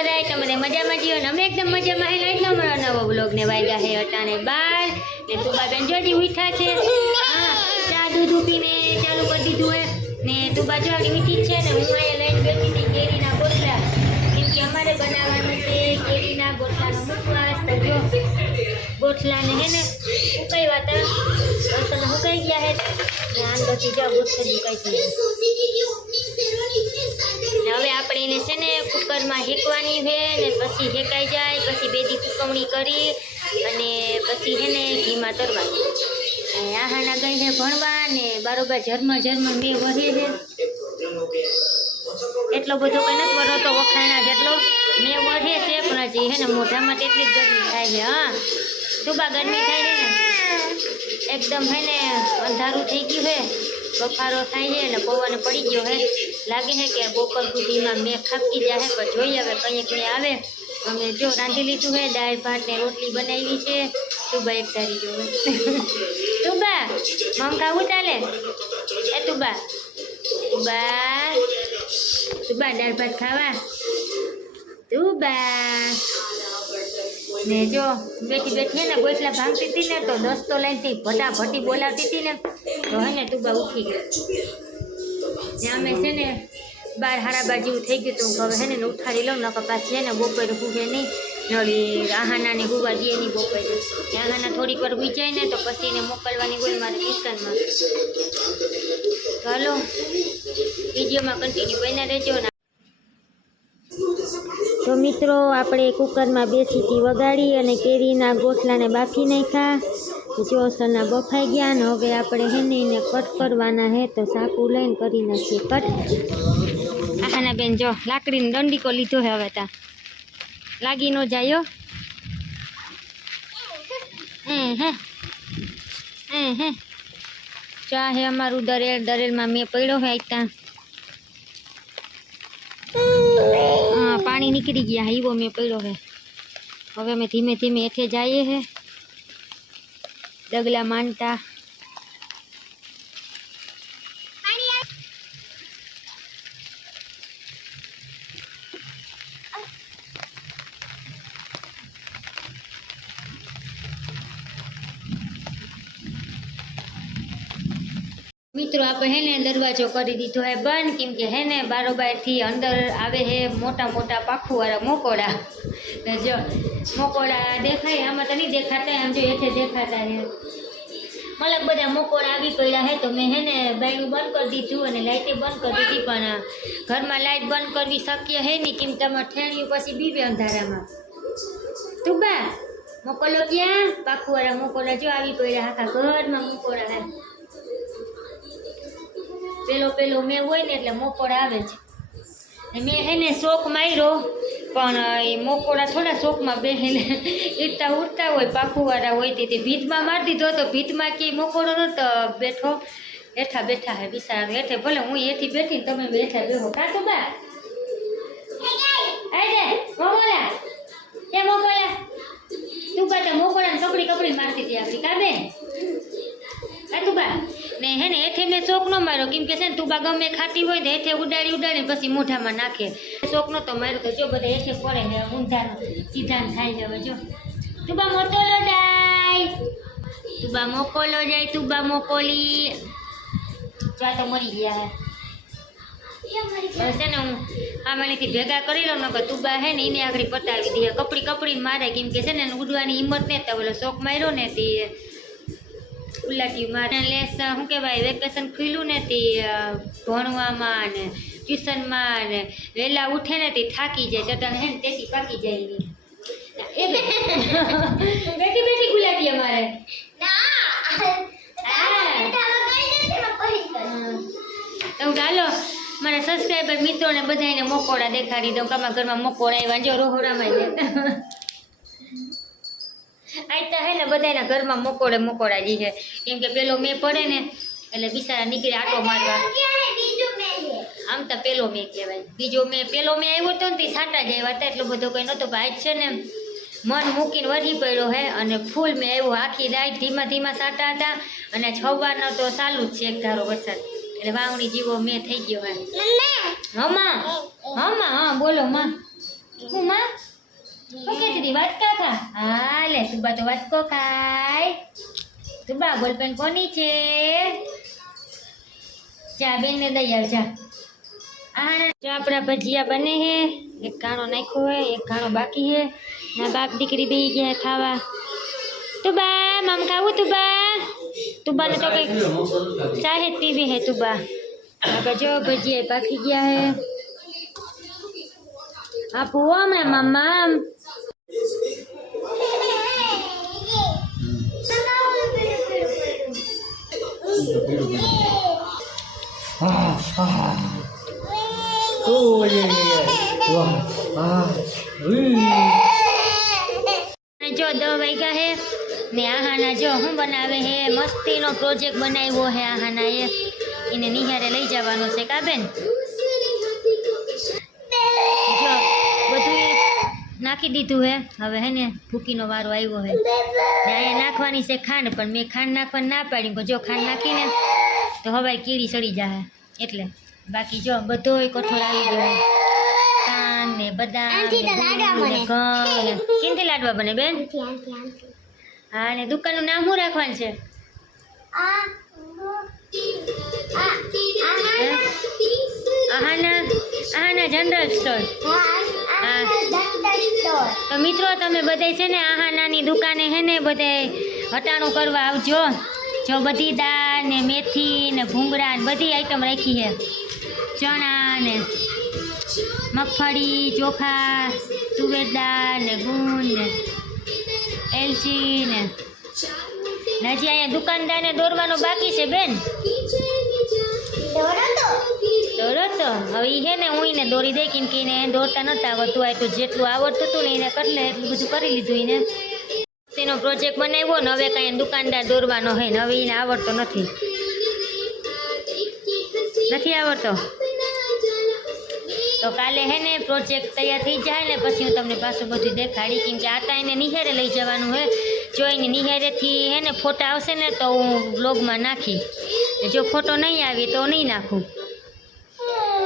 બધાય તમે મજામાં જીવો ને અમે એકદમ મજામાં હે એટલે અમારો નવો બ્લોગ ને વાગ્યા હે અટાણે 12 ને તુબાબેન જોડી ઉઠા છે હા ચા દૂધ પીને ચાલુ કરી દીધું હે ને તુબા જોડી ઉઠી છે ને હું અહીંયા લઈને બેઠી હતી કેરીના ગોટલા કેમ કે અમારે બનાવવાનું છે કેરીના ગોટલાનો મુખવાસ તો જો ગોટલાને હે ને ઉકાઈવા હતા અસલ ઉકાઈ ગયા હે ને આંદોથી જો ગોટલા ઉકાઈ છે હવે આપણે એને છે ને કુકરમાં હેકવાની છે ને પછી હેકાઈ જાય પછી બેદી કુકવણી કરી અને પછી છે ને ઘીમાં તરવાની અને આહાના ગઈ છે ભણવા ને બારોબાર ઝરમર મેં વધે છે એટલો બધો કંઈ નથી વરતો વખાણા જેટલો મેં વધે છે પણ હજી છે ને મોઢામાં તેટલી જ ગરમી થાય છે હા સુબા ગરમી થાય છે ને એકદમ છે ને અંધારું થઈ ગયું છે બફારો થાય છે ને પવન પડી ગયો હે લાગે છે કે બપોર સુધીમાં મેં ખાપકી જાય પણ જોઈએ હવે કંઈક ને આવે અમે જો રાંધી લીધું છે દાળ ભાત ને રોટલી બનાવી છે તુબા એક તારી જોવે તુબા મમ ખાવું ચાલે એ તુબા દાળ ભાત ખાવા તુબા ને જો બેઠી ને ગોટલા ભાંગતી હતી ને તો દસ્તો લઈને ભટાભટી બોલાવતી હતી ને તો હે ને તુબા ઉઠી ગઈ ને અમે છે ને 12:30 જેવું થઈ ગયું તું હવે હે ને ઉઠાડી લઉં નકર પાછી છે ને બપોરે હુવે નહીં નળી આહાનાને હુવા દે નહીં બપોરે આહાના થોડીક વાર હુઈ જાય ને તો પછી એને મોકલવાની હોય મારે ટ્યુશનમાં તો હાલો વિડીયોમાં કન્ટિન્યુ બન્યા રહેજો ને તો મિત્રો આપણે કુકરમાં 2 સીટી વગાડી અને કેરીના ગોટલાને બાફી નાખ્યા જો અસરના બફાઈ ગયા ને હવે આપણે હે ને એને કટ કરવાના હે તો ચાકુ લઈને કરી નાખીએ કટ આહાના બેન જો લાકડીનો દંડીકો લીધો હે હવે તા લાગી ન જાય ચા હે અમારું દરેલમાં મેં પડ્યો હે ત્યાં હા પાણી નીકળી ગયા હીવો મેં પડ્યો હે હવે અમે ધીમે ધીમે હેઠે જઈએ હે ડગલા માંડતા મિત્રો આપણે હે ને દરવાજો કરી દીધો હે બંધ કેમ કે હે ને બારોબારથી અંદર આવે હે મોટા પાખુંવાળા મોકોડા ને જો મોકોડા દેખાય આમાં તો નહીં દેખાતા આમ જો હેઠે દેખાતા હે મતલબ બધા મોકોડા આવી પડ્યા હે તો મેં હે ને બાયણું બંધ કરી દીધું અને લાઇટે બંધ કરી દીધી પણ ઘરમાં લાઇટ બંધ કરવી શક્ય હે નહીં કેમ તમારે ઠેણ્યું પછી બીબે અંધારામાં તુબા મોકોલો ક્યાં પાખુંવાળા મોકોડા જો આવી પડ્યા આખા ઘરમાં મોકોડા હે પેલો મેં હોય ને એટલે મોકોડા આવે છે મેં હે ને શોખ માર્યો પણ એ મોકોડા થોડા શોખમાં બેહેને ઈડતા ઉડતા હોય પાખુંવાળા હોય તે ભીતમાં મારી દીધો તો ભીતમાં ક્યાંય મોકોડો નહોતો બેઠો હેઠા બેઠા હે બિચારા હેઠે ભલે હું એથી બેઠી તમે બેઠા બેહો કાં તો બા મોકોડા એ મોકોડા તું કાતા મોકોડાને કપડી મારતી હતી આપણી કાબે તુબા ને હે ને હેઠે મેં શોખ ન માર્યો કેમ કે છે ને તુબા ગમે ખાતી હોય ને હેઠે ઉડાડી પછી મોઢામાં નાખે શોખ નતો માર્યો તો જો બધા હેઠે પડે ને ઊંધાનો સીધા થાય છે હવે જો તુબા મોકોલો જાય તુબા મોકોલી ચા તો મરી ગયા હે છે ને હું આમાંથી ભેગા કરી લઉં ને તુબા હે ને એને આગળ પતાવી દઈએ કપડીને મારે કેમ કે છે ને ઉડવાની હિંમત નહીં તો બોલો શોખ માર્યો ને તે ઉલાટી મારે લેસ શું કહેવાય વેકેશન ખુલ્યું ને તે ભણવામાં ને ટ્યુશનમાં ને વહેલા ઉઠે ને તે થાકી જાય ચટણ હે ને તેથી પાકી જાય એ બેઠી ગુલાટી અમારે તો ચાલો મારા સબસ્ક્રાઈબર મિત્રોને બધાને મોકોડા દેખાડી દઉં કામા ઘરમાં મોકોડા આવ્યા જો રોહોડામાં આઈતા હે ને બધાના ઘરમાં મોકોડા જી છે કેમ કે પેલો મેં પડે ને એટલે બિચારા નીકળે આટો મારવા આમ તો પેલો મેં કહેવાય બીજો પેલો મેં આવ્યો હતો ને તે સાટા જ આવ્યા હતા એટલો બધો કંઈ નહોતો ભાઈ છે ને મન મૂકીને વધી પડ્યો હે અને ફૂલ મેં આવ્યું આખી રાત ધીમા સાટા હતા અને સવારનો તો ચાલુ જ છે એક ધારો વરસાદ એટલે વાવણી જીવો મેં થઈ ગયો હે હા બોલો માં હું માં શું કહેતી હતી વાટકા ખા હા લે તુબા તો વાટકો ખાય તુબા બોલપેન કોની છે ચા બેન ને દઈ આવ જા જો આપણા ભજીયા બને હે એક ઘાણો નાખ્યો હે એક ઘાણો બાકી હે ના બાપ દીકરી બે ગયા ખાવા તુબા મમ ખાવું તુબાને તો કઈ ચાહે જ પીવી હે તુબા આગળ જો ભજીયા પાકી ગયા હે આપું હો મેં મમ્મા જો 10 વાગ્યા હે ને આહાના જો હું બનાવે હે મસ્તીનો પ્રોજેક્ટ બનાવ્યો હે આહાના એને નિહારે લઈ જવાનો છે કા બેન જો બધું નાખી દીધું હે હવે હે ને ભૂકીનો વારો આવ્યો હે અહીંયા નાખવાની છે ખાંડ પણ મેં ખાંડ નાખવાની ના પાડી જો ખાંડ નાખીને તો હવે કીડી સડી જાય એટલે બાકી જો બધોય કઠોળ આવી ગયો કાન ને બદામ કેમથી લાડવા બને બેન હા ને દુકાનનું નામ શું રાખવાનું છે આહાના જનરલ સ્ટોર તો મિત્રો તમે બધા છે ને આહાનાની દુકાને હે ને બધા હટાણું કરવા આવજો જો બધી દાળ ને મેથી ને ભૂંગળા ને બધી આઈટમ રાખી છે ચણા ને મગફળી ચોખા તુવેર દાળ ને ગુંદ ને એલચી ને હજી અહીંયા દુકાનદારને દોરવાનો બાકી છે બેન દોરો તો હવે એ છે ને હું એને દોરી દઈ કેમ કે એને દોરતા નહોતા આવડતું હોય તો જેટલું આવડતું હતું ને એને કટલે એટલું બધું કરી લીધું એને તેનો પ્રોજેક્ટ બનાવ્યો ને હવે કાંઈ દુકાનદાર દોરવાનો હોય ને હવે એને આવડતો નથી આવડતો તો કાલે હે ને પ્રોજેક્ટ તૈયાર થઈ જાય ને પછી હું તમને પાછું બધું દેખાડી કેમ કે આટા એને નિહારે લઈ જવાનું હે જો એને નિહારેથી હે ને ફોટા આવશે ને તો હું વ્લોગમાં નાખી જો ફોટો નહીં આવે તો નહીં નાખું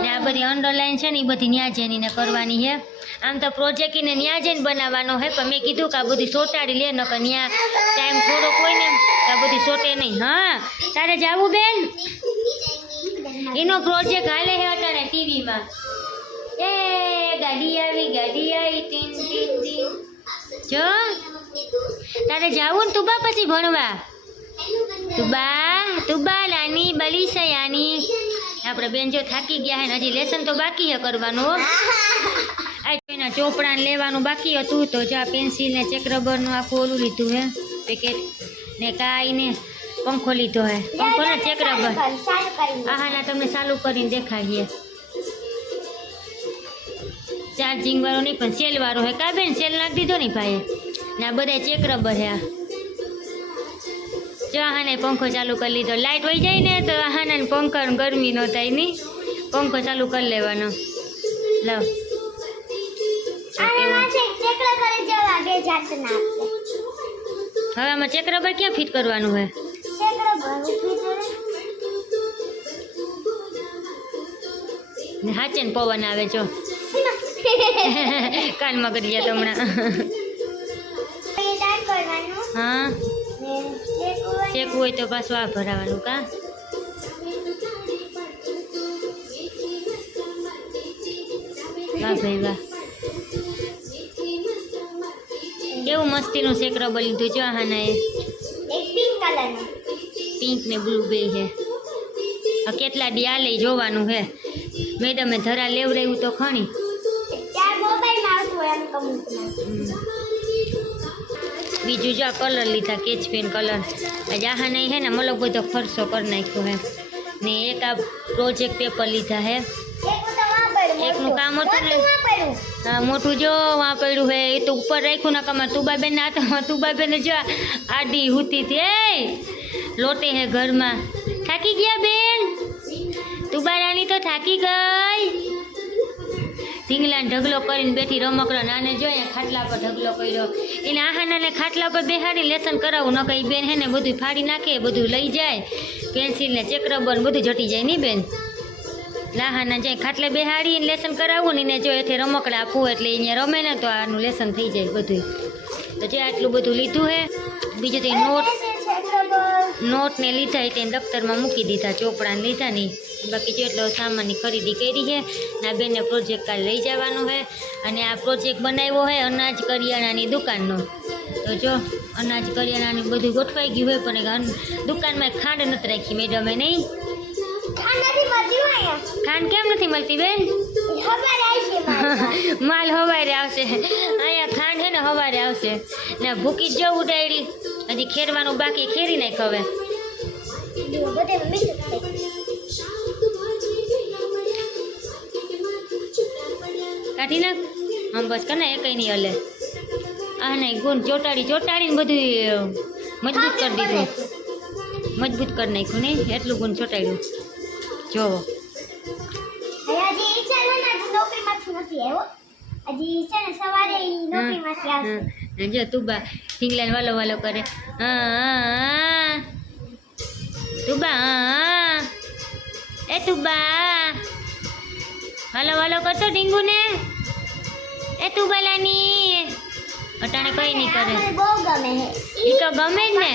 ને આ બધી અંડરલાઈન છે ને એ બધી ન્યા જઈને કરવાની છે આમ તો પ્રોજેક્ટ એને ન્યા જઈને બનાવવાનો હે પણ મેં કીધું કે આ બધી સોટાડી લે નકર ન્યા ટાઈમ થોડોક હોય ને આ બધી સોટે નહીં હા તારે જાવું બેન એનો પ્રોજેક્ટ હાલે છે અટાણે ટીવીમાં એ ગાડી આવી ટીન ટીન ટીન જો તારે જાવું ને તુબા પછી ભણવા તુબા નાની બલી સયાની આપણે બેન જો થાકી ગયા હે ને હજી લેસન તો બાકી હે કરવાનું એના ચોપડા લેવાનું બાકી હતું તો જો આ પેન્સિલ ને ચેક રબરનું આખું ઓલું લીધું હે પેકેટ ને કાંઈ ને પંખો લીધો હે પંખો ને ચેક રબર આહાના તમને ચાલુ કરીને દેખાડીએ ચાર્જિંગ વાળો નહીં પણ સેલ વાળો હે કા બેન સેલ નાખી દીધો ને ભાઈ ને આ બધા ચેક રબર હે જો આહાને પંખો ચાલુ કરી લીધો લાઇટ વહી જાય ને તો આહાને પંખો ગરમી ન થાય ની પંખો ચાલુ કરી લેવાનો લાવ હવે આમાં ચેક રબર ક્યાં ફિટ કરવાનું હે હાચે ને પવન આવે જો કાનમાં કરી ગયા હમણાં હા શેકવું હોય તો પાછું આ ભરાવાનું કા વાહ ભાઈ વાહ કેવું મસ્તીનું શેક રબર લીધું જો આહાના પિંક ને બ્લુ બે છે કેટલા દી આ લઈ જોવાનું હે મેડમે ધરા લેવડાવ્યું તો ખણી બીજું જો કલર લીધા કેચ પેન કલર આહા નહીં હે ને મતલબ બધો ખર્ચો કરી નાખ્યો હે ને એક આ પ્રોજેક્ટ પેપર લીધા હે એકનું કામ હતું ને હા મોટું જો વાં પડ્યું હે એ તો ઉપર રાખ્યું ના કમર તુબાબેન ના તો તુબાબેન જો આડી હુતી હતી લોટે હે ઘરમાં થાકી ગયા બેન તુબારાની તો થાકી ગઈ ઢીંગલાને ઢગલો કરીને બેઠી રમકડો નાને જોઈએ ખાટલા પર ઢગલો કર્યો એને આહાનાને ખાટલા પર બેહાડી લેસન કરાવું ન કઈ બેન હે ને બધું ફાડી નાખે બધું લઈ જાય પેન્સિલ ને ચેક રબર બધું જટી જાય નહીં બેન લાહાના જાય ખાટલે બેહાડીને લેસન કરાવવું ને એને જો એથી રમકડા આપવું એટલે અહીંયા રમે ને તો આનું લેસન થઈ જાય બધું. તો જે આટલું બધું લીધું હે. બીજું તો નોટ ને લીધા એ તેને દફતરમાં મૂકી દીધા, ચોપડાને લીધા નહીં. બાકી જો એટલો સામાનની ખરીદી કરી છે ને આ બેનને પ્રોજેક્ટ કાલે લઈ જવાનું છે. અને આ પ્રોજેક્ટ બનાવ્યો છે અનાજ કરિયાણાની દુકાનનો. તો જો અનાજ કરિયાણાની બધું ગોઠવાઈ ગયું હોય પણ દુકાનમાં ખાંડ નથી રાખી મેડમે. નહીં ખાંડ કેમ નથી મળતી બેન? માલ હવારે આવશે. અહીંયા ખાંડ છે ને હવારે આવશે ને. ભૂકી જ જવું ડાયરી હજી ખેરવાનું બાકી, ખેરી નાખ હવે. કાઢી નાખ. આમ બસ કને એ કંઈ નહીં હલે. આ નહીં ગુણ ચોટાડીને બધું મજબૂત કરી દીધું, મજબૂત કરી નાખ્યું. નહીં એટલું ગુણ ચોટાડ્યું. જોવો જો તુબા ઢીંગલાને વાલો વાલો કરે. હા તુબા, હા એ તુબા વાલો વાલો કરતો ઢીંગુ ને. એ તુબાલાની અટાણે કઈ નહીં કરે. એ તો ગમે જ ને.